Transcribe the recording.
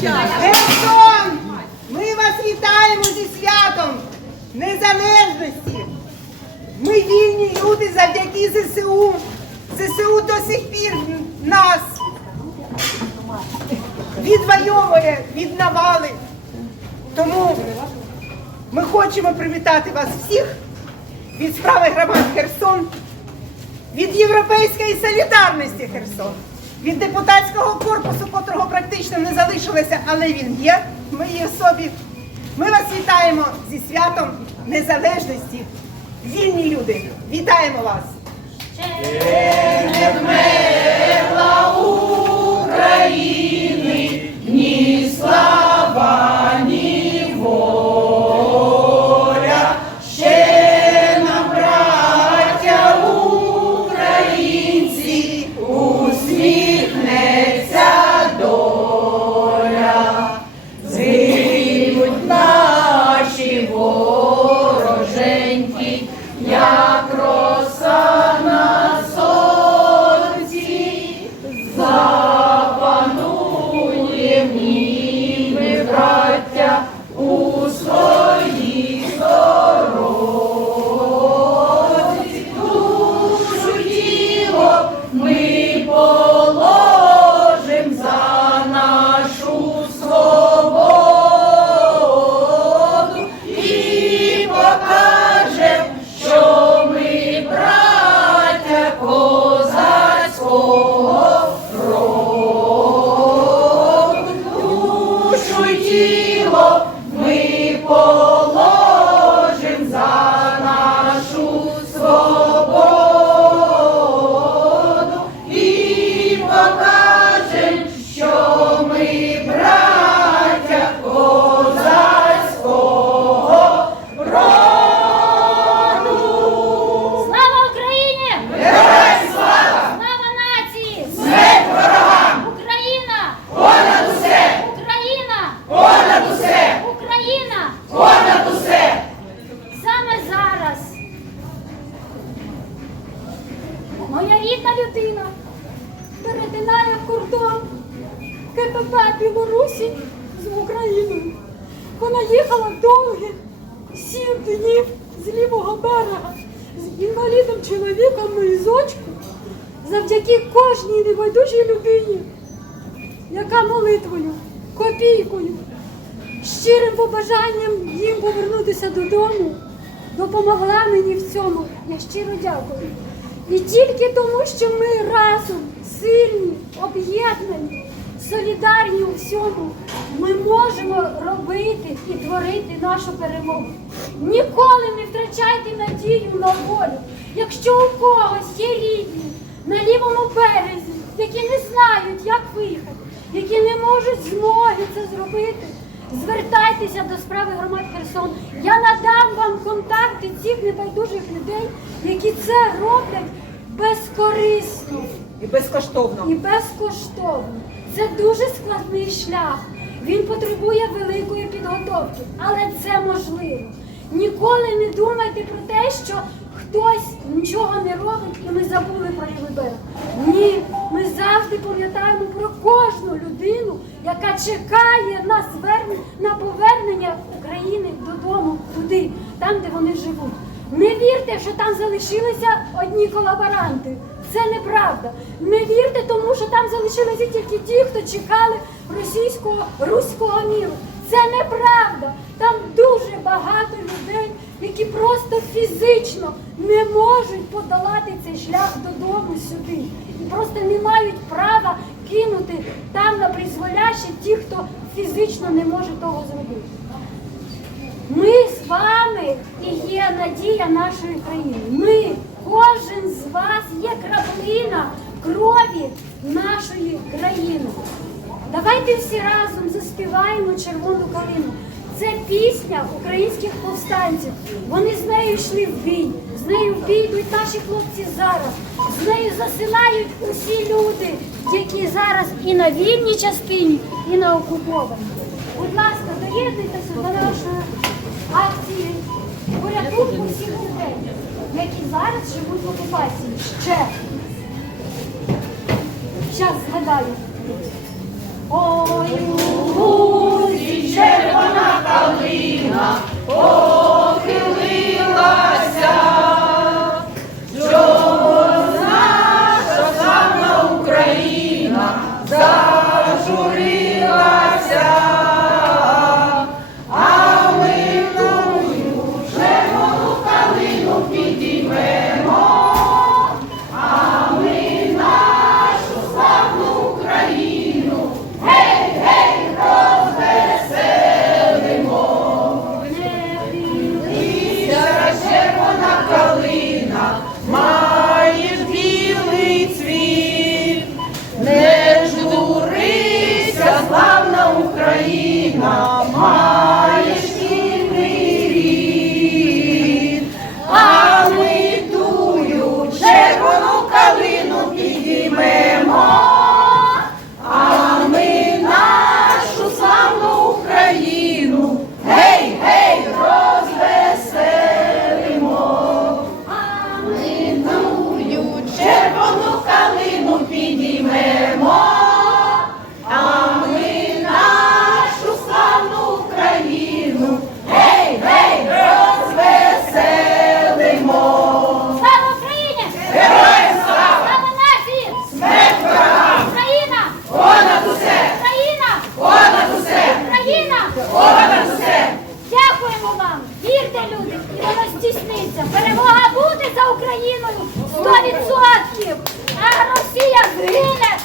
Херсон! Ми вас вітаємо зі святом незалежності. Ми вільні люди завдяки ЗСУ. ЗСУ до сих пір нас відвоює від навали. Тому ми хочемо привітати вас всіх від справи громад Херсон, від Європейської солідарності Херсон, від депутатського корпусу, котрого практично не залишилося, але він є в моїй особі. Ми вас вітаємо зі святом незалежності. Вільні люди, вітаємо вас! наші моя людина перетинає кордон КПП Білорусі з Україною. Вона їхала довгі сім днів з лівого берега з інвалідом чоловіком на візочку завдяки кожній небайдужій людині, яка молитвою, копійкою, щирим побажанням їм повернутися додому, допомогла мені в цьому. Я щиро дякую. І тільки тому, що ми разом сильні, об'єднані, солідарні у всьому, ми можемо робити і творити нашу перемогу. Ніколи не втрачайте надію на волю. Якщо у когось є рідні на лівому березі, які не знають, як виїхати, які не можуть змоги це зробити, звертайтеся до справи громад Херсон. Я надам вам контакти цих небайдужих людей, які це роблять безкорисно І безкоштовно. і безкоштовно. Це дуже складний шлях. Він потребує великої підготовки, але це можливо. Ніколи не думайте про те, що хтось нічого не робить і ми забули про лівий берег. Ні, ми завжди пам'ятаємо про кожну людину, яка чекає на звернення на повернення України додому, туди, там, де вони живуть. Не вірте, що там залишилися одні колаборанти. Це неправда. Не вірте тому, що там залишилися тільки ті, хто чекали російського руського міру. Це неправда. Там дуже багато людей, які просто фізично не можуть подолати цей шлях додому сюди. І просто не мають права кинути там на призволяще ті, хто фізично не може того зробити. Ми з вами і є надія нашої країни. Ми, кожен з вас є краплина крові нашої країни. Давайте всі разом заспіваємо червону калину. Це пісня українських повстанців. Вони з нею йшли в бій. З нею в наші хлопці зараз. З нею засилають усі люди, які зараз і на вільній частині, і на окупованій. Будь ласка, доєднуйтеся до нашої акції порятунку всіх людей, які зараз живуть в окупації. Ще. Зараз згадаю. Понад усе! Дякуємо вам! Вірте, люди! І воно здійсниться! Перемога буде за Україною 100%! А Росія згине!